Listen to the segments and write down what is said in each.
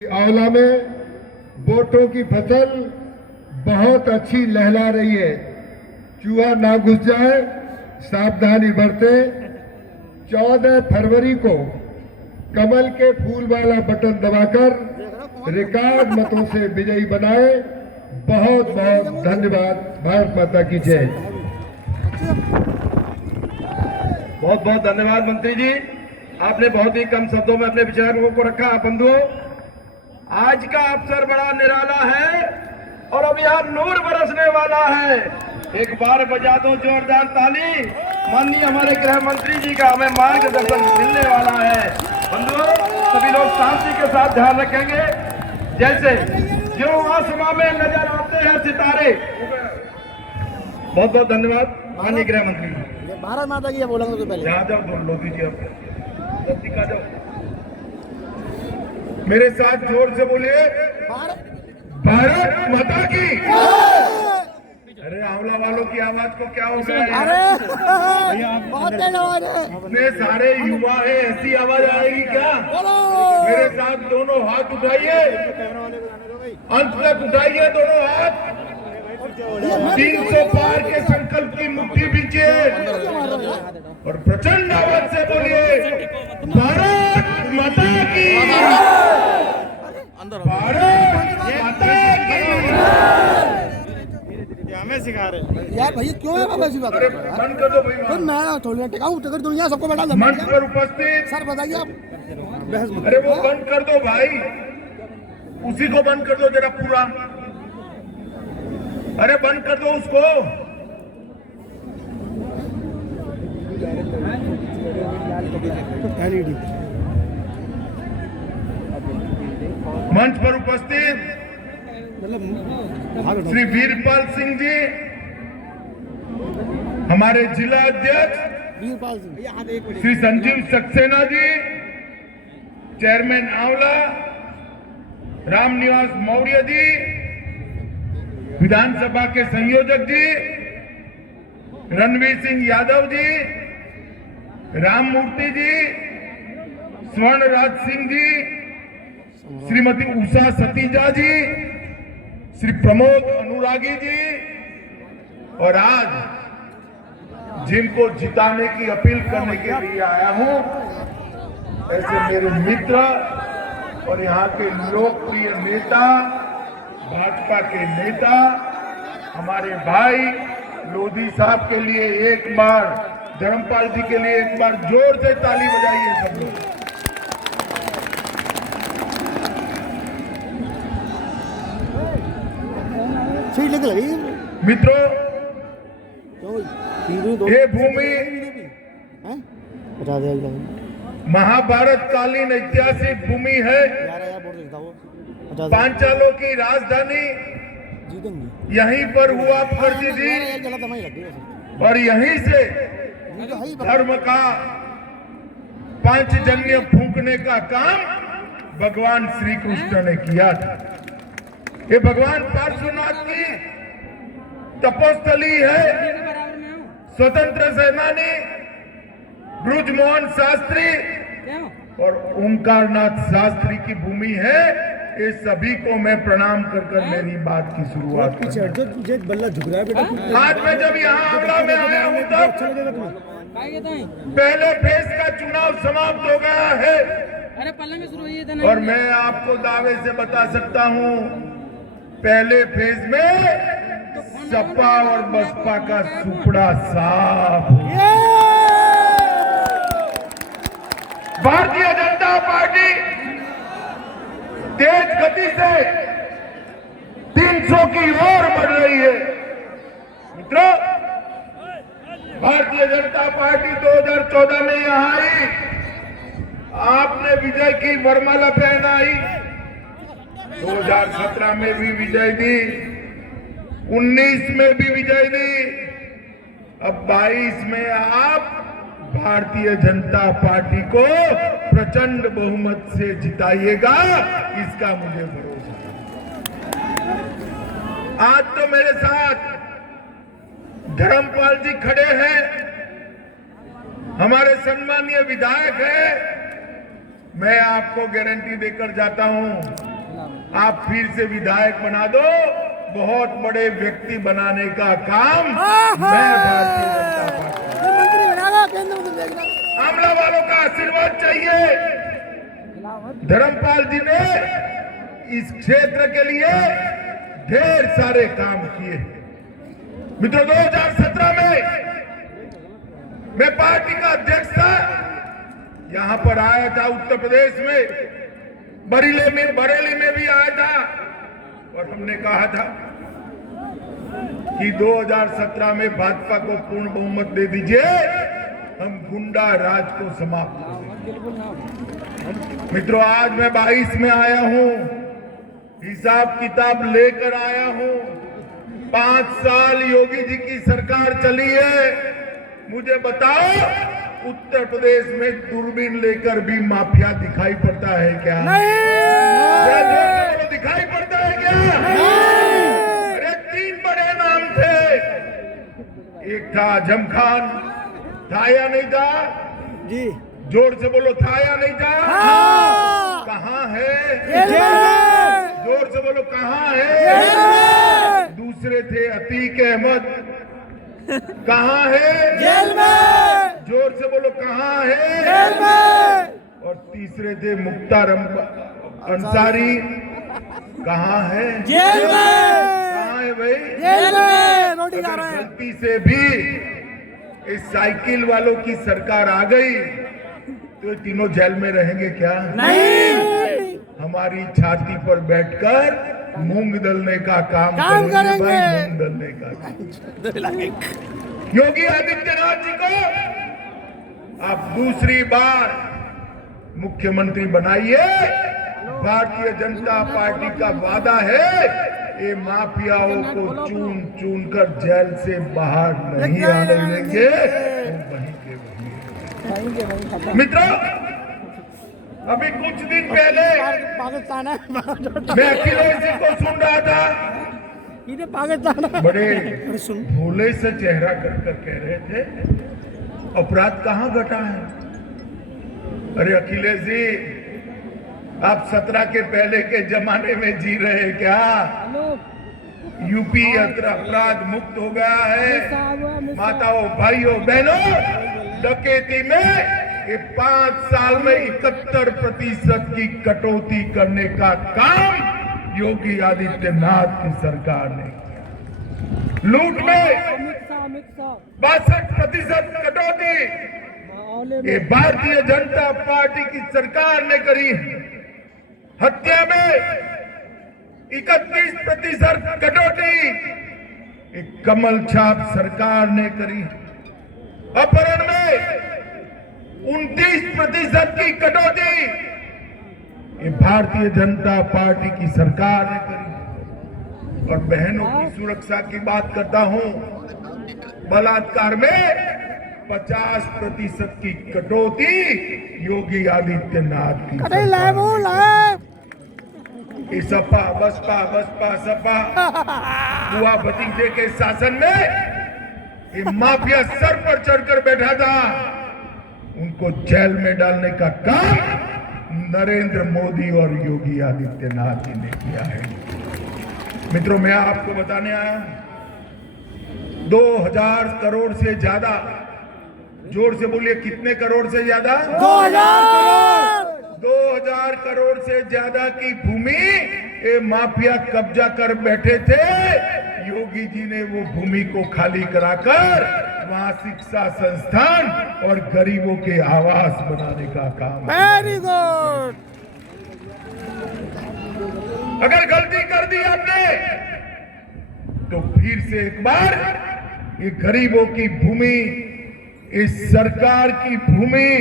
आंवला में बोटों की फसल बहुत अच्छी लहला रही है। चूहा ना घुस जाए, सावधानी बरते। 14 फरवरी को कमल के फूल वाला बटन दबाकर रिकॉर्ड मतों से विजयी बनाए। बहुत बहुत धन्यवाद। भारत माता की जय। बहुत बहुत धन्यवाद मंत्री जी, आपने बहुत ही कम शब्दों में अपने विचारों को रखा। बंधुओं, आज का अवसर बड़ा निराला है और अब यहाँ नूर बरसने वाला है। एक बार बजा दो जोरदार ताली। माननीय हमारे गृह मंत्री जी का हमें मार्गदर्शन मिलने वाला है। बंधुओं, सभी लोग शांति के साथ ध्यान रखेंगे। जैसे जो आसमां में नजर आते हैं सितारे। बहुत बहुत धन्यवाद माननीय गृह मंत्री जी। भारत माता की बोलेंगे तो पहले यहाँ जाओ, बोल लो दीजिए आप जल्दी का जाओ। मेरे साथ जोर से बोलिए, भारत माता की। अरे आंवला वालों की आवाज को क्या हो गया है? अरे बहुत तेज आवाज है। इतने सारे युवा है, ऐसी आवाज आएगी क्या? मेरे साथ दोनों हाथ उठाइए, अंत तक उठाइए दोनों हाथ। 300 पार के संकल्प की मुट्ठी बीचिए और प्रचंड आवाज से बोलिए, भारत माता की। भारत माता की। हमें सिखा रहे यार भैया, क्यों है बाबा जी? अरे बंद कर दो भाई। फिर मैं थोड़ी टिकाऊ टिकट दुनिया सबको बैठा मंच पर उपस्थित सर बताइए आप बहस मत। अरे वो बंद कर दो भाई, उसी को बंद कर दो जरा पूरा। अरे बंद कर दो उसको। मंच पर उपस्थित श्री वीरपाल सिंह जी, हमारे जिला अध्यक्ष श्री संजीव सक्सेना जी, चेयरमैन आंवला रामनिवास मौर्य जी, विधानसभा के संयोजक जी रणवीर सिंह यादव जी, राममूर्ति जी, स्वर्णराज सिंह जी, श्रीमती उषा सतीजा जी, श्री प्रमोद अनुरागी जी, और आज जिनको जिताने की अपील करने के लिए आया हूं, ऐसे मेरे मित्र और यहाँ के लोकप्रिय नेता, भाजपा के नेता, हमारे भाई लोधी साहब के लिए एक बार, धर्मपाल जी के लिए एक बार जोर से ताली बजाइए सब लोग। मित्रों, ये भूमि महाभारत कालीन ऐतिहासिक भूमि है। पांचालों की राजधानी यहीं पर हुआ करती थी और यहीं से धर्म का पांचजन्य फूंकने का काम भगवान श्री कृष्ण ने किया था। ये भगवान पार्श्वनाथ की तपोस्थली है। स्वतंत्र सेनानी ब्रजमोहन शास्त्री और ओंकारनाथ शास्त्री की भूमि है। ये सभी को मैं प्रणाम कर मेरी बात की शुरुआत आज मैं जब यहाँ आंवला में आया हूँ तब पहले फेज का चुनाव समाप्त हो गया है और मैं आपको दावे से बता सकता हूँ, पहले फेज में सपा और बसपा का सुपड़ा साफ। भारतीय जनता पार्टी तेज गति से 300 की ओर बढ़ रही है। मित्रों, भारतीय जनता पार्टी 2014 में यहां आई, आपने विजय की वरमाला पहनाई। 2017 में भी विजय दी, 19 में भी विजय दी, अब 22 में आप भारतीय जनता पार्टी को प्रचंड बहुमत से जिताइएगा, इसका मुझे भरोसा है। आज तो मेरे साथ धर्मपाल जी खड़े हैं, हमारे सम्मानीय विधायक हैं। मैं आपको गारंटी देकर जाता हूं, आप फिर से विधायक बना दो, बहुत बड़े व्यक्ति बनाने का काम मैं भारतीय जनता पार्टी, मंत्री बनेगा, केंद्र मंत्री देखना। आमला वालों का आशीर्वाद चाहिए। धर्मपाल जी ने इस क्षेत्र के लिए ढेर सारे काम किए। मित्रों, 2017 में मैं पार्टी का अध्यक्ष था, यहां पर आया था उत्तर प्रदेश में, बरेली में भी आया था, और हमने कहा था कि 2017 में भाजपा को पूर्ण बहुमत दे दीजिए, हम गुंडा राज को समाप्त कर देंगे। मित्रों, आज मैं 22 में आया हूं, हिसाब किताब लेकर आया हूं। 5 साल योगी जी की सरकार चली है। मुझे बताओ, उत्तर प्रदेश में दूरबीन लेकर भी माफिया दिखाई पड़ता है क्या? नहीं। दिखाई पड़ता है क्या? नहीं। अरे 3 बड़े नाम थे, एक था आजम खान, था या नहीं था? जी, जोर से बोलो, था या नहीं था? हाँ। कहाँ है? जेल में। जोर से बोलो, कहाँ है? जेल में। दूसरे थे अतीक अहमद, कहाँ है? जेल में। जोर से बोलो, कहाँ है? जेल में। और तीसरे थे मुख्तार अंसारी, कहाँ है? जेल में। कहाँ है भाई? जेल में रोटी खा रहे हैं। गलती से भी इस साइकिल वालों की सरकार आ गई तो ये तीनों जेल में रहेंगे क्या? नहीं। हमारी छाती पर बैठकर मूंग दलने का काम करेंगे। भाई, मूंग दलने का काम। योगी आदित्यनाथ जी को आप दूसरी बार मुख्यमंत्री बनाइए। भारतीय जनता पार्टी का वादा है, ये माफियाओं को चून चून कर जेल से बाहर नहीं आने देंगे, वहीं के वहीं। मित्रों, अभी कुछ दिन पहले पाकिस्तान है, मैं अखिलेश जी को सुन रहा था, पाकिस्तान है। बड़े भोले से चेहरा कर कह रहे थे, अपराध कहाँ घटा है? अरे अखिलेश जी, आप 17 के पहले के जमाने में जी रहे हैं क्या? यूपी अपराध मुक्त हो गया है। माताओं, भाइयों, बहनों, डकैती में ये 5 साल में 71% की कटौती करने का काम योगी आदित्यनाथ की सरकार ने किया। लूट में 62% कटौती ये भारतीय जनता पार्टी की सरकार ने करी। हत्या में 31% कटौती एक कमल छाप सरकार ने करी। अपहरण में 29% की कटौती ये भारतीय जनता पार्टी की सरकार ने करी। और बहनों की सुरक्षा की बात करता हूं, बलात्कार में 50% की कटौती योगी आदित्यनाथ की सपा बसपा सपा बुआ भतीजे के शासन में ये माफिया सर पर चढ़कर बैठा था, उनको जेल में डालने का काम नरेंद्र मोदी और योगी आदित्यनाथ जी ने किया है। मित्रों, मैं आपको बताने आया 2000 करोड़ से ज्यादा, जोर से बोलिए, कितने करोड़ से ज्यादा? 2000 करोड़ से ज्यादा की भूमि ये माफिया कब्जा कर बैठे थे। योगी जी ने वो भूमि को खाली कराकर वहां शिक्षा संस्थान और गरीबों के आवास बनाने का काम। Very good. अगर गलती कर दी आपने तो फिर से एक बार ये गरीबों की भूमि, इस सरकार की भूमि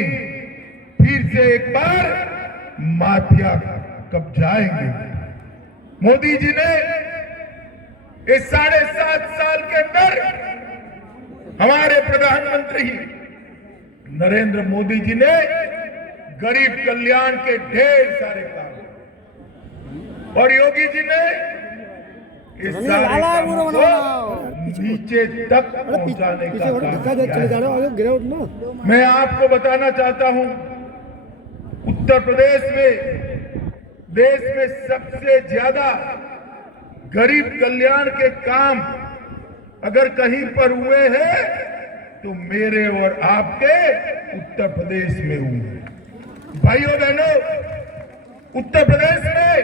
फिर से एक बार माफिया कब्जाएंगे। मोदी जी ने इस 7.5 साल के अंदर हमारे प्रधानमंत्री नरेंद्र मोदी जी ने गरीब कल्याण के ढेर सारे काम, और योगी जी ने इस सारे कामों को नीचे तक पहुंचाने का काम किया है। मैं आपको बताना चाहता हूं, उत्तर प्रदेश में देश में सबसे ज्यादा गरीब कल्याण के काम अगर कहीं पर हुए हैं तो मेरे और आपके उत्तर प्रदेश में हुए। भाइयों बहनों, उत्तर प्रदेश में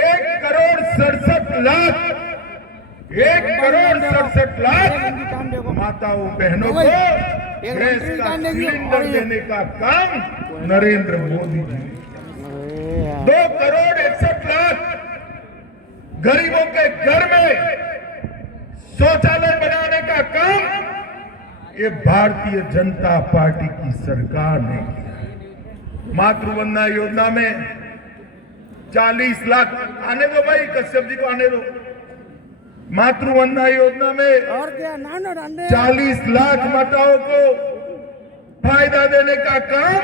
1,67,00,000 माताओं बहनों को गैस का सिलेंडर देने का काम नरेंद्र मोदी जी ने। 2,61,00,000 गरीबों के घर में शौचालय बनाने का काम ये भारतीय जनता पार्टी की सरकार ने किया। मातृवंदना योजना में 40 लाख, आने दो भाई, कश्यप जी को आने दो। मातृवंदना योजना में और क्या नानो डंडे 40 लाख माताओं को फायदा देने का काम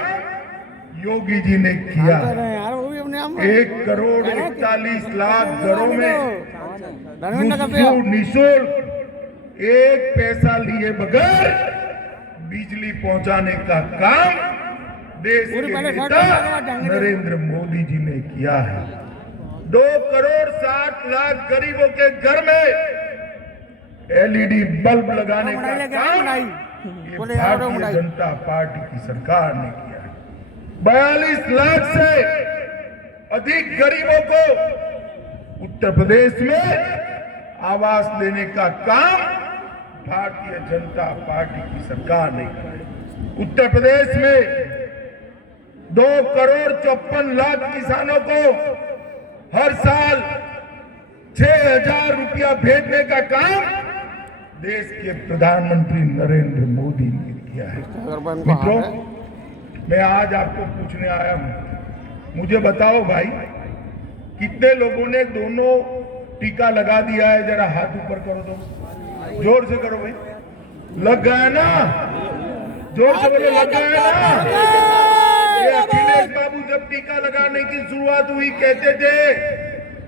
योगी जी ने किया। यार वो भी अपने आप 1,41,00,000 घरों में धर्मेंद्र का पे निःशुल्क 1 पैसा लिए बगैर बिजली पहुंचाने का काम देश के नेता नरेंद्र मोदी जी ने किया है। 2,60,00,000 गरीबों के घर में एलईडी बल्ब लगाने का काम ये भारतीय जनता पार्टी की सरकार ने किया है। 42 लाख से अधिक गरीबों को उत्तर प्रदेश में आवास देने का काम भारतीय जनता पार्टी की सरकार ने किया है। उत्तर प्रदेश में 2,54,00,000 किसानों को हर साल 6,000 रुपया भेजने का काम देश के प्रधानमंत्री नरेंद्र मोदी ने किया है। मित्रों, मैं आज आपको पूछने आया हूं, मुझे बताओ भाई, कितने लोगों ने दोनों टीका लगा दिया है? जरा हाथ ऊपर करो तो, जोर से करो भाई। लग गया ना? जोर से बोलो, लग गया ना? ये अखिलेश बाबू जब टीका लगाने की शुरुआत हुई कहते थे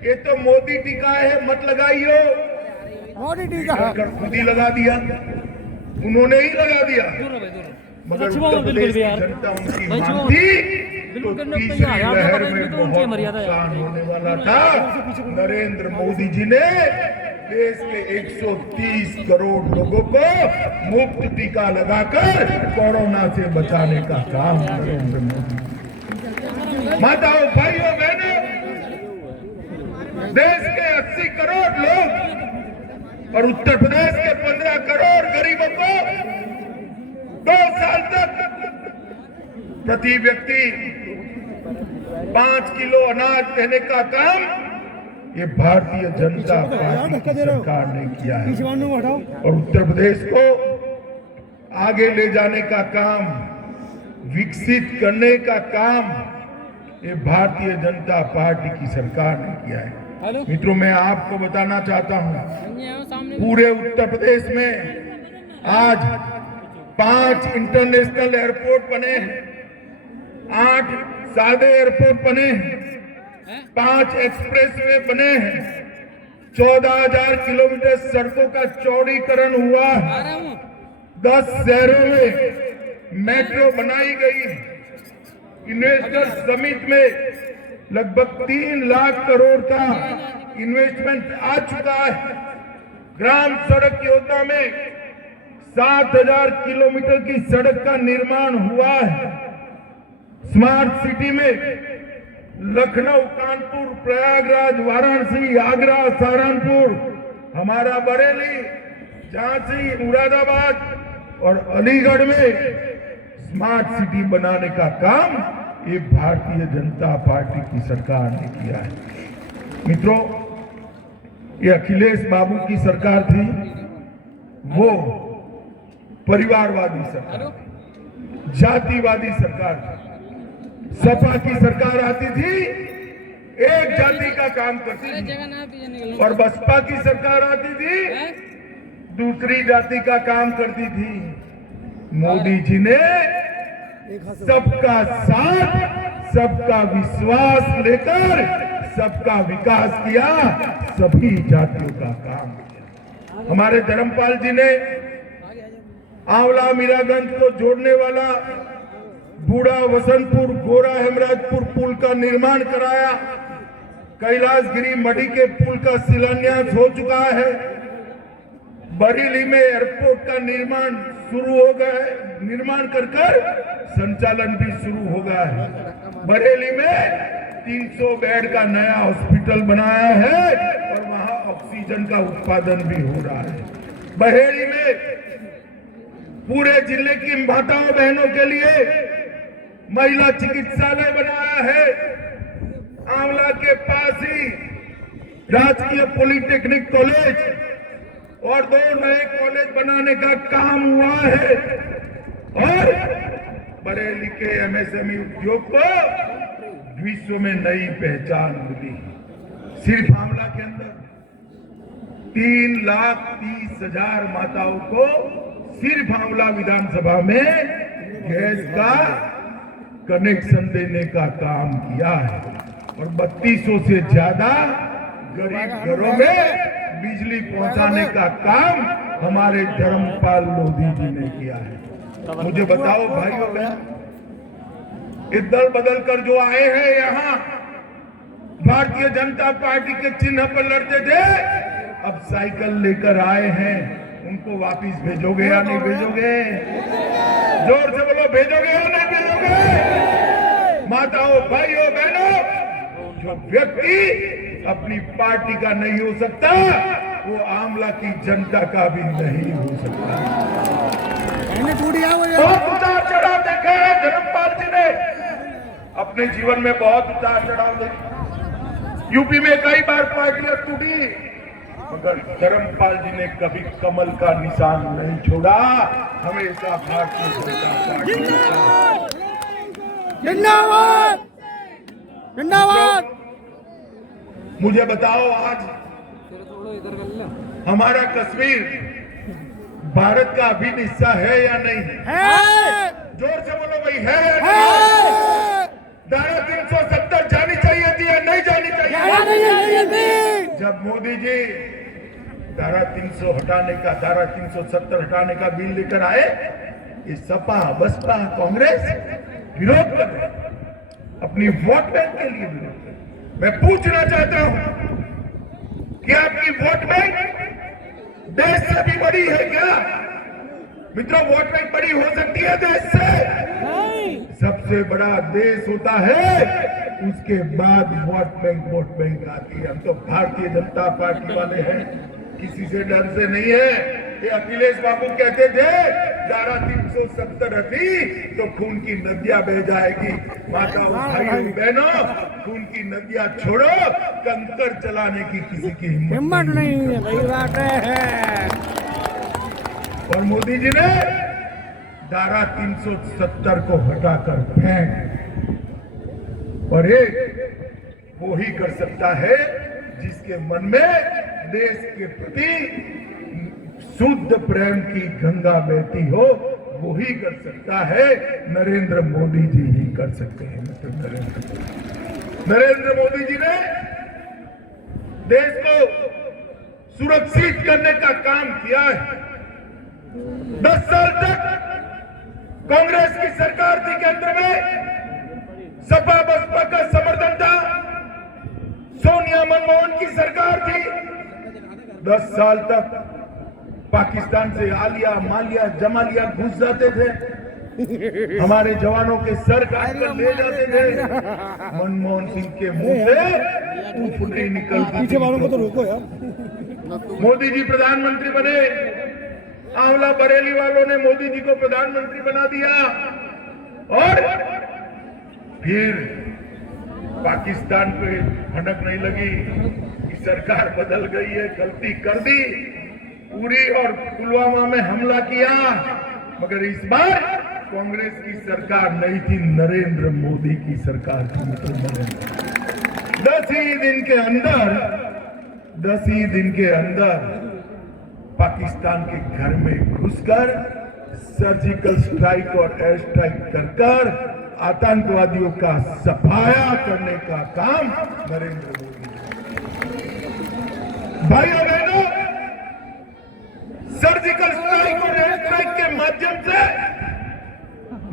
ये तो मोदी टीका है, मत लगाइयो। मोदी टीका खुद ही लगा दिया, उन्होंने ही लगा दिया। मगर उत्तर प्रदेश की जनता उनकी मानती तो तीसरी लहर में बहुत नुकसान होने वाला था। नरेंद्र मोदी जी ने देश के 130 करोड़ लोगों को मुफ्त टीका लगाकर कोरोना से बचाने का काम नरेंद्र मोदी। माताओं, भाइयों, बहनों, देश के 80 करोड़ लोग और उत्तर प्रदेश के 15 करोड़ गरीबों को 2 साल तक प्रति व्यक्ति 5 किलो अनाज देने का काम ये भारतीय जनता पार्टी की सरकार ने किया है। और उत्तर प्रदेश को आगे ले जाने का काम, विकसित करने का काम ये भारतीय जनता पार्टी की सरकार ने किया है। मित्रों, मैं आपको बताना चाहता हूं, पूरे उत्तर प्रदेश में आज 5 इंटरनेशनल एयरपोर्ट बने हैं, 8 सादे एयरपोर्ट बने हैं, 5 एक्सप्रेसवे बने हैं, 14,000 किलोमीटर सड़कों का चौड़ीकरण हुआ, 10 शहरों में मेट्रो बनाई गई। इन्वेस्टर समिट में लगभग 3 लाख करोड़ का इन्वेस्टमेंट आ चुका है। ग्राम सड़क योजना में 7,000 किलोमीटर की सड़क का निर्माण हुआ है। स्मार्ट सिटी में लखनऊ, कानपुर, प्रयागराज, वाराणसी, आगरा, सहारनपुर, हमारा बरेली, झांसी, मुरादाबाद और अलीगढ़ में स्मार्ट सिटी बनाने का काम ये भारतीय जनता पार्टी की सरकार ने किया है। मित्रों, ये अखिलेश बाबू की सरकार थी, वो परिवारवादी सरकार, जातिवादी सरकार थी। सपा की सरकार आती थी, एक जाति का काम करती थी, और बसपा की सरकार आती थी, दूसरी जाति का काम करती थी। मोदी जी ने सबका साथ, सबका विश्वास लेकर सबका विकास किया, सभी जातियों का काम किया। हमारे धर्मपाल जी ने आंवला मीरागंज को जोड़ने वाला बूढ़ा वसंतपुर गोरा हेमराजपुर पुल का निर्माण कराया, कैलाशगिरी मढ़ी के पुल का शिलान्यास हो चुका है, बरेली में एयरपोर्ट का निर्माण शुरू हो गया है, निर्माण कर संचालन भी शुरू हो गया है। बरेली में 300 बेड का नया हॉस्पिटल बनाया है और वहां ऑक्सीजन का उत्पादन भी हो रहा है। बहेड़ी में पूरे जिले की माताओं बहनों के लिए महिला चिकित्सालय बनाया है। आंवला के पास ही राजकीय पॉलिटेक्निक कॉलेज और 2 नए कॉलेज बनाने का काम हुआ है और बरेली के एमएसएमई उद्योग को विश्व में नई पहचान मिली। सिर्फ आंवला के अंदर 3,30,000 माताओं को सिर्फ आंवला विधानसभा में गैस का कनेक्शन देने का काम किया है और 3200 से ज्यादा गरीब घरों में बिजली पहुंचाने का काम हमारे धर्मपाल लोधी जी ने किया है। मुझे बताओ भाइयों बहन, दल बदल कर जो आए हैं यहाँ भारतीय जनता पार्टी के चिन्ह पर लड़ते थे, अब साइकिल लेकर आए हैं, उनको वापिस भेजोगे या नहीं भेजोगे? जोर से बोलो, भेजोगे या नहीं भेजोगे? माताओं भाइयों बहनों, जो व्यक्ति अपनी पार्टी का नहीं हो सकता वो आंवला की जनता का भी नहीं हो सकता। बहुत उतार चढ़ाव देखा है धर्मपाल जी ने अपने जीवन में, बहुत उतार चढ़ाव देखे। यूपी में कई बार पार्टियां टूटी मगर धर्मपाल जी ने कभी कमल का निशान नहीं छोड़ा, हमेशा भारतीय जनता पार्टी। जिंदाबाद जिंदाबाद। मुझे बताओ, आज हमारा कश्मीर भारत का अभिन्न हिस्सा है या नहीं है? जोर से बोलो भाई, है या नहीं? धारा 370 जानी चाहिए थी या नहीं जानी चाहिए? जब मोदी जी धारा 300 हटाने का, धारा 370 हटाने का बिल लेकर आए, ये सपा बसपा कांग्रेस विरोध कर रहे, अपनी वोट बैंक के लिए विरोध कर। मैं पूछना चाहता हूं कि आपकी वोट बैंक देश से भी बड़ी है क्या? मित्रों, वोट बैंक बड़ी हो सकती है देश से? सबसे बड़ा देश होता है, उसके बाद वोट बैंक आती है। हम तो भारतीय जनता पार्टी वाले हैं, किसी से डर से नहीं है। ये अखिलेश बाबू कहते थे धारा 370 हटी तो खून की नदियां बह जाएगी। माताओं भाइयों बहनों, खून की नदियां छोड़ो, कंकर चलाने की किसी की हिम्मत नहीं है। सही बात है। और मोदी जी ने धारा 370 को हटाकर फेंक, और एक वो ही कर सकता है जिसके मन में देश के प्रति शुद्ध प्रेम की गंगा बहती हो, वो ही कर सकता है। नरेंद्र मोदी जी ही कर सकते हैं। नरेंद्र मोदी जी ने देश को सुरक्षित करने का काम किया है। 10 साल तक कांग्रेस की सरकार थी, केंद्र में सपा बसपा का समर्थन था, सोनिया मनमोहन की सरकार थी। 10 साल तक पाकिस्तान से आलिया मालिया जमालिया घुस जाते थे, हमारे जवानों के सर काट कर ले जाते थे। मनमोहन सिंह के मुंह से उफ नहीं निकलती। पीछे वालों को तो रोको यार। मोदी जी प्रधानमंत्री बने, आंवला बरेली वालों ने मोदी जी को प्रधानमंत्री बना दिया, और फिर पाकिस्तान पे भनक नहीं लगी कि सरकार बदल गई है, गलती कर दी पूरी, और पुलवामा में हमला किया। मगर इस बार कांग्रेस की सरकार नहीं थी, नरेंद्र मोदी की सरकार थी। 10 ही दिन के अंदर पाकिस्तान के घर में घुसकर सर्जिकल स्ट्राइक और एयर स्ट्राइक कर आतंकवादियों का सफाया करने का काम नरेंद्र मोदी। भाइयों बहनों, सर्जिकल स्ट्राइक और एयर स्ट्राइक के माध्यम से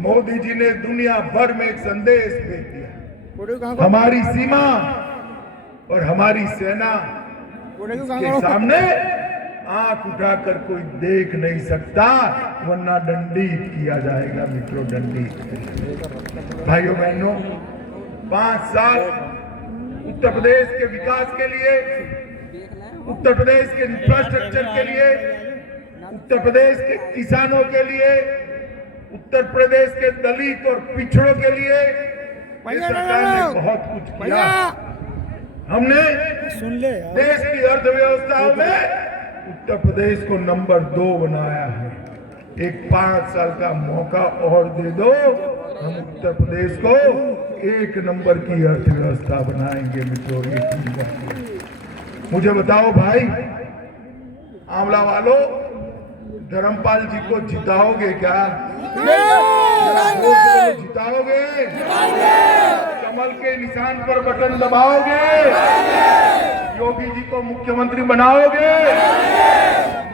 मोदी जी ने दुनिया भर में एक संदेश भेज दिया। पूरे कहाँ को हमारी सीमा और हमारी सेना पूरे को के कहाँ को सामने आंख उठाकर कोई देख नहीं सकता, वरना दंडित किया जाएगा मित्रों, दंडित। भाइयों बहनों, 5 साल उत्तर प्रदेश के विकास के लिए, उत्तर प्रदेश के इंफ्रास्ट्रक्चर के लिए, उत्तर प्रदेश के किसानों के लिए, उत्तर प्रदेश के दलित और पिछड़ों के लिए ये सरकार ने बहुत कुछ किया। भैया हमने सुन ले यार। देश की अर्थव्यवस्था में उत्तर प्रदेश को नंबर 2 बनाया है। एक 5 साल का मौका और दे दो, हम उत्तर प्रदेश को 1 नंबर की अर्थव्यवस्था बनाएंगे मित्रों। 1 नंबर। मुझे बताओ भाई, आंवला वालों, धर्मपाल जी को जिताओगे क्या? जिताओगे? कमल के निशान पर बटन दबाओगे? योगी जी को मुख्यमंत्री बनाओगे?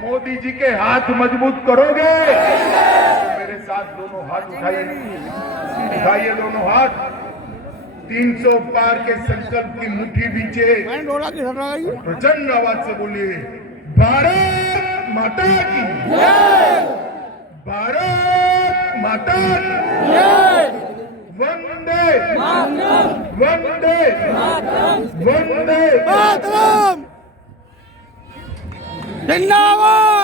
मोदी जी के हाथ मजबूत करोगे? मेरे साथ दोनों हाथ उठाइए, उठाइए दोनों हाथ। 300 पार के संकल्प की मुट्ठी बीचे मैंने डोला की हटा रही हूँ। प्रचंड आवाज से बोलिए, भारत माता की, भारत माता की, वंदे वंदे वंदे मातरम जिंदाबाद।